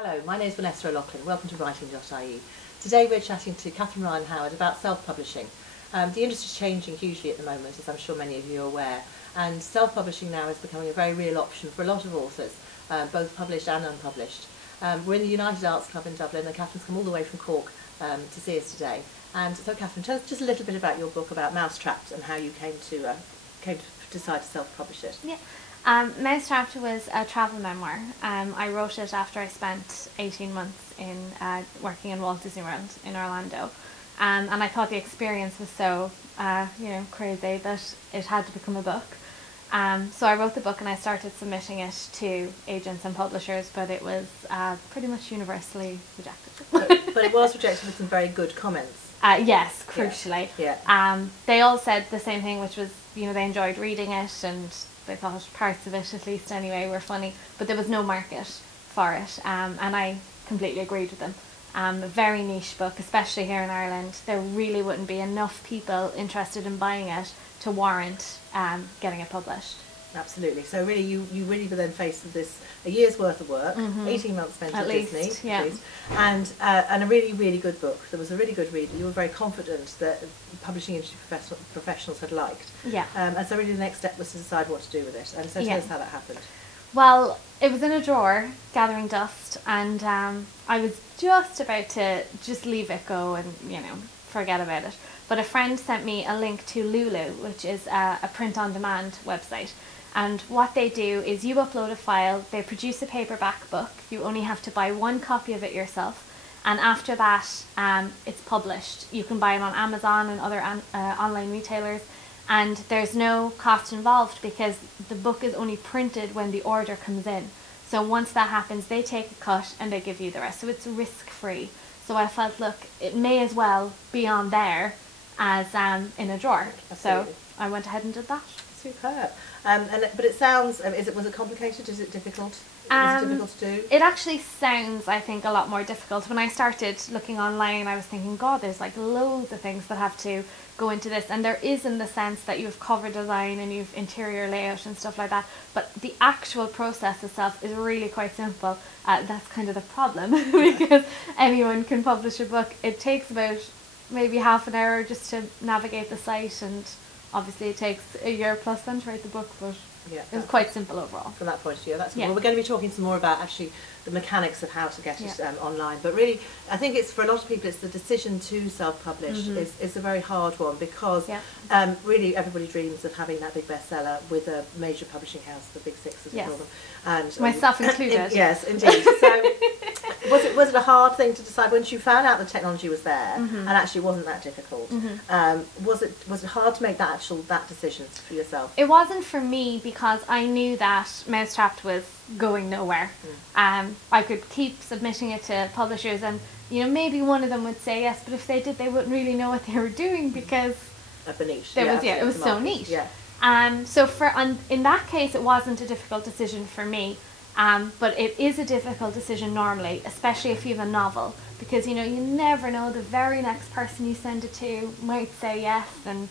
Hello, my name is Vanessa O'Loughlin. Welcome to WRITING.IE. Today we're chatting to Catherine Ryan Howard about self-publishing. The industry is changing hugely at the moment, as I'm sure many of you are aware, and self-publishing now is becoming a very real option for a lot of authors, both published and unpublished. We're in the United Arts Club in Dublin, and Catherine's come all the way from Cork to see us today. And so, Catherine, tell us just a little bit about your book about mousetraps and how you came to decide to self-publish it. Yeah. Mousetrapped was a travel memoir. I wrote it after I spent 18 months in working in Walt Disney World in Orlando, and I thought the experience was so crazy that it had to become a book. So I wrote the book and I started submitting it to agents and publishers, but it was pretty much universally rejected. But it was rejected with some very good comments. Yes, crucially. Yeah. They all said the same thing, which was, they enjoyed reading it and they thought parts of it, at least anyway, were funny, but there was no market for it, and I completely agreed with them. A very niche book, especially here in Ireland. There really wouldn't be enough people interested in buying it to warrant getting it published. Absolutely. So really, you really were then faced with this, a year's worth of work, 18 months spent at Disney, yeah. And a really, really good book. There was a really good read. You were very confident that publishing industry professionals had liked. Yeah. And so really the next step was to decide what to do with it. And so tell us how that happened. Well, it was in a drawer, gathering dust, and I was just about to just leave it go and, forget about it. But a friend sent me a link to Lulu, which is a print-on-demand website. And what they do is you upload a file, they produce a paperback book, you only have to buy one copy of it yourself, and after that it's published. You can buy it on Amazon and other online retailers, and there's no cost involved because the book is only printed when the order comes in. So once that happens, they take a cut and they give you the rest. So it's risk-free. So I felt, look, it may as well be on there as in a drawer. Absolutely. So I went ahead and did that. Superb. But it sounds, was it complicated? Is it difficult? Was it difficult to do? It actually sounds, I think, a lot more difficult. When I started looking online, I was thinking, God, there's like loads of things that have to go into this. And there is, in the sense that you have cover design and you have interior layout and stuff like that. But the actual process itself is really quite simple. That's kind of the problem because anyone can publish a book. It takes about maybe half an hour just to navigate the site, and obviously it takes a year plus then to write the book, but yeah, it was quite simple overall. From that point of view, that's cool. Yeah. Well, we're going to be talking some more about actually the mechanics of how to get it online. But really, I think it's, for a lot of people, it's the decision to self-publish is a very hard one because really everybody dreams of having that big bestseller with a major publishing house, the big six as we call them. And myself included. Yes, indeed. So was it a hard thing to decide once you found out the technology was there and actually it wasn't that difficult? Was it hard to make that decision for yourself? It wasn't for me because I knew that Mousetrapped was going nowhere. I could keep submitting it to publishers, and maybe one of them would say yes, but if they did, they wouldn't really know what they were doing because of the niche. It was so niche. Yeah. So in that case, it wasn't a difficult decision for me. But it is a difficult decision normally, especially if you have a novel, because you never know, the very next person you send it to might say yes and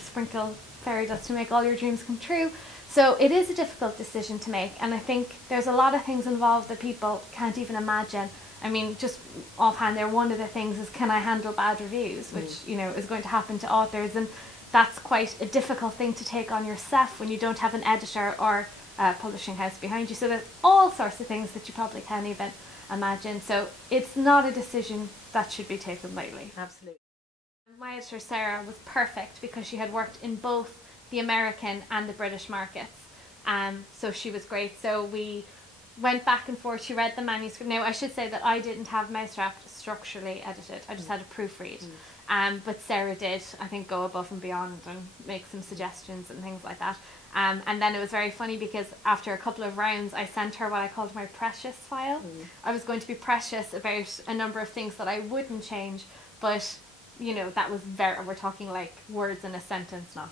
sprinkle fairy dust to make all your dreams come true. So it is a difficult decision to make, and I think there's a lot of things involved that people can't even imagine. I mean, just offhand there, one of the things is, can I handle bad reviews, which is going to happen to authors, and that's quite a difficult thing to take on yourself when you don't have an editor or publishing house behind you. So there's all sorts of things that you probably can't even imagine. So it's not a decision that should be taken lightly. Absolutely. My editor Sarah was perfect because she had worked in both the American and the British markets. So she was great. So we went back and forth. She read the manuscript. Now I should say that I didn't have Mousetrapped structurally edited. I just had a proofread. But Sarah did, I think, go above and beyond and make some suggestions and things like that. And then it was very funny because after a couple of rounds I sent her what I called my precious file. I was going to be precious about a number of things that I wouldn't change, but that was we're talking like words in a sentence, not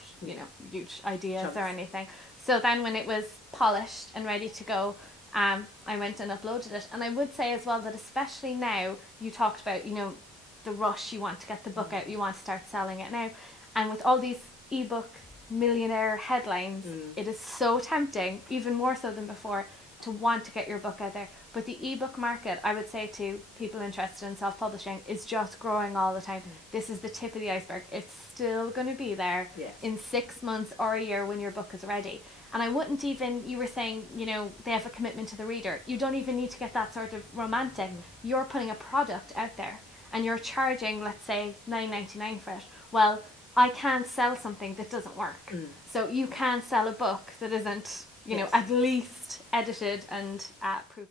huge ideas or anything. So then when it was polished and ready to go, I went and uploaded it. And I would say as well that especially now, you talked about the rush, you want to get the book out, you want to start selling it now, and with all these ebook millionaire headlines, it is so tempting, even more so than before, to want to get your book out there. But the ebook market, I would say to people interested in self-publishing, is just growing all the time. This is the tip of the iceberg. It's still going to be there in 6 months or a year when your book is ready. And I wouldn't even, you were saying, you know, they have a commitment to the reader. You don't even need to get that sort of romantic. You're putting a product out there and you're charging, let's say, $9.99 for it. Well, I can't sell something that doesn't work. So you can sell a book that isn't, you know, at least edited and proofread.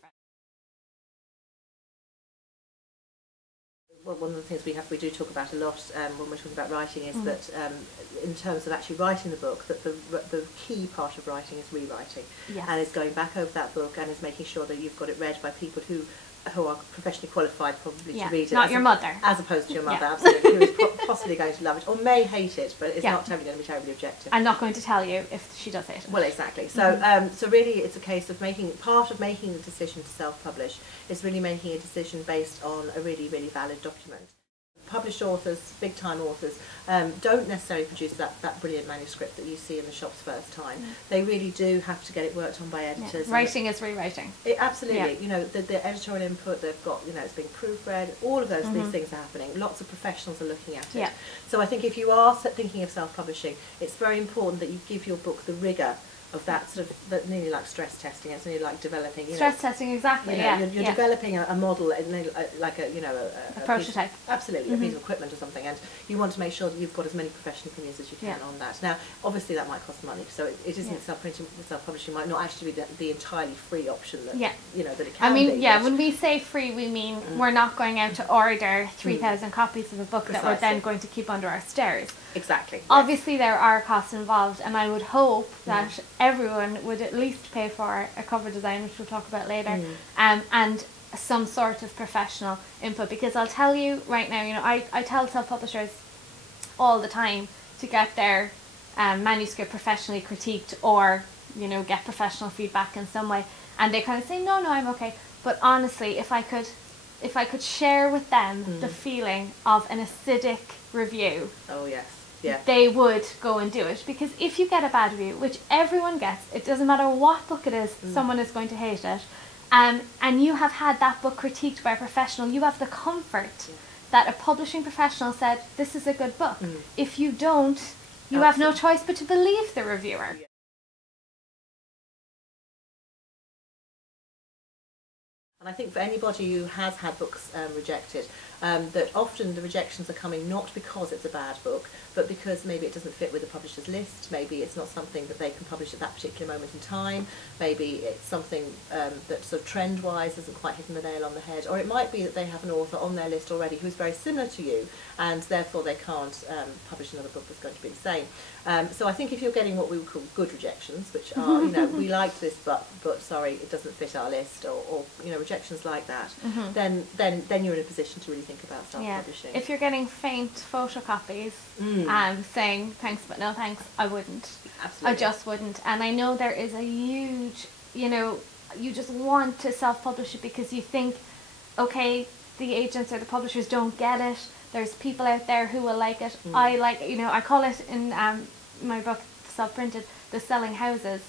Well, one of the things we do talk about a lot when we're talking about writing is that in terms of actually writing the book, that the key part of writing is rewriting, and is going back over that book and is making sure that you've got it read by people who are professionally qualified probably to read it. Not your mother. As opposed to your mother, absolutely, who is possibly going to love it or may hate it, but it's not going to be terribly objective. I'm not going to tell you if she does hate it. Well, exactly. So so really it's a case of part of making the decision to self-publish is really making a decision based on a really, really valid document. Published authors, big-time authors, don't necessarily produce that brilliant manuscript that you see in the shops first time. They really do have to get it worked on by editors. Writing is rewriting. Absolutely. You know, the editorial input, they've got, you know, it's being proofread, all of these things are happening. Lots of professionals are looking at it. So I think if you are thinking of self-publishing, it's very important that you give your book the rigour of that sort of, that nearly like stress testing. It's nearly like developing, you know, testing, exactly. You know, you're developing a model, like a, you know, a prototype. Absolutely, a piece of equipment or something, and you want to make sure that you've got as many professional opinions as you can on that. Now, obviously, that might cost money, so it isn't self-publishing might not actually be the entirely free option that you know that it can be. When we say free, we mean we're not going out to order 3,000 copies of a book that we're then going to keep under our stairs. Exactly. Obviously, there are costs involved, and I would hope that everyone would at least pay for a cover design, which we'll talk about later, and some sort of professional input. Because I'll tell you right now, you know, I tell self-publishers all the time to get their manuscript professionally critiqued or, you know, get professional feedback in some way, and they kind of say, no, I'm okay. But honestly, if I could share with them the feeling of an acidic review. Oh yes. Yeah. They would go and do it, because if you get a bad review, which everyone gets, it doesn't matter what book it is, someone is going to hate it, and you have had that book critiqued by a professional, you have the comfort that a publishing professional said this is a good book. If you don't, you have no choice but to believe the reviewer. And I think for anybody who has had books rejected, that often the rejections are coming not because it's a bad book, but because maybe it doesn't fit with the publisher's list, maybe it's not something that they can publish at that particular moment in time, maybe it's something that sort of trend-wise isn't quite hitting the nail on the head, or it might be that they have an author on their list already who's very similar to you, and therefore they can't publish another book that's going to be the same. So I think if you're getting what we would call good rejections, which are, you know, we liked this, but sorry, it doesn't fit our list, or you know, rejections like that, then you're in a position to really think about self-publishing. If you're getting faint photocopies saying thanks but no thanks, I wouldn't. Absolutely. I just wouldn't. And I know there is a huge, you know, you just want to self-publish it because you think, okay, the agents or the publishers don't get it. There's people out there who will like it. I like, you know, I call it in my book, self-printed, the selling houses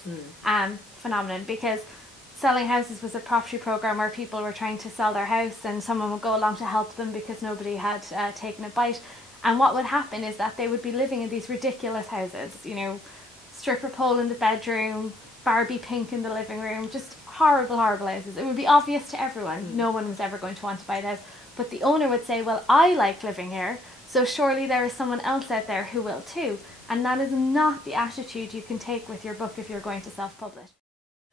phenomenon, because selling houses was a property program where people were trying to sell their house and someone would go along to help them because nobody had taken a bite. And what would happen is that they would be living in these ridiculous houses, you know, stripper pole in the bedroom, Barbie pink in the living room, just horrible, horrible houses. It would be obvious to everyone. No one was ever going to want to buy the house. But the owner would say, well, I like living here, so surely there is someone else out there who will too. And that is not the attitude you can take with your book if you're going to self-publish.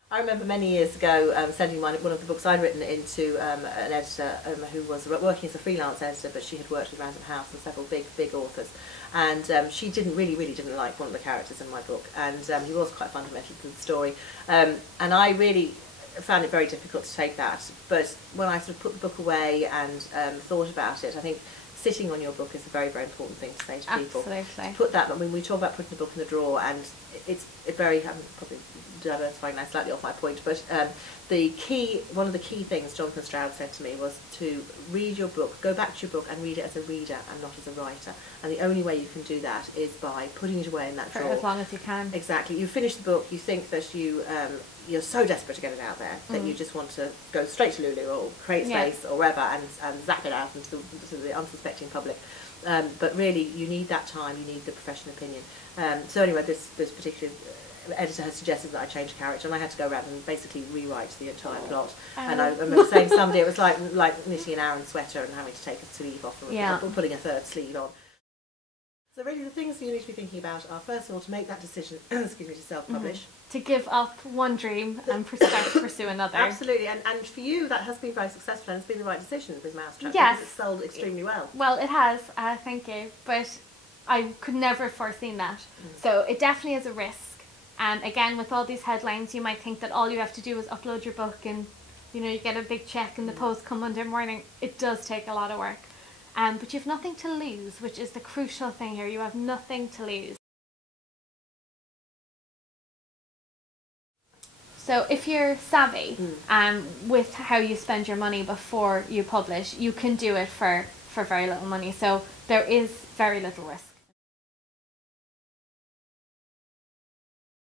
I remember many years ago sending one of the books I'd written into an editor who was working as a freelance editor, but she had worked with Random House and several big authors, and she really didn't like one of the characters in my book, and he was quite fundamental to the story, and I really found it very difficult to take that. But when I sort of put the book away and thought about it, I think sitting on your book is a very important thing to say to people. Absolutely. Put that, I mean, we talk about putting the book in the drawer, and it's very, I'm probably diversifying now slightly off my point, but one of the key things Jonathan Stroud said to me was to read your book, go back to your book and read it as a reader and not as a writer. And the only way you can do that is by putting it away in that drawer. For as long as you can. Exactly. You finish the book, you think that you you're so desperate to get it out there that you just want to go straight to Lulu or create space or wherever and zap it out into the unsuspecting public. But really, you need that time, you need the professional opinion. So anyway, this particular editor has suggested that I change character, and I had to go around and basically rewrite the entire plot. And I remember saying to somebody, it was like knitting an Aran sweater and having to take a sleeve off or putting a third sleeve on. So really the things you need to be thinking about are, first of all, to make that decision, excuse me, to self-publish. To give up one dream and start to pursue another. Absolutely, and for you that has been very successful, and it's been the right decision with Mousetrap. Yes. Because it's sold extremely well. Well, it has, thank you, but I could never have foreseen that. So it definitely is a risk. Again, with all these headlines, you might think that all you have to do is upload your book and, you know, you get a big check in the post come Monday morning. It does take a lot of work. But you have nothing to lose, which is the crucial thing here. You have nothing to lose. So if you're savvy with how you spend your money before you publish, you can do it for very little money. So there is very little risk.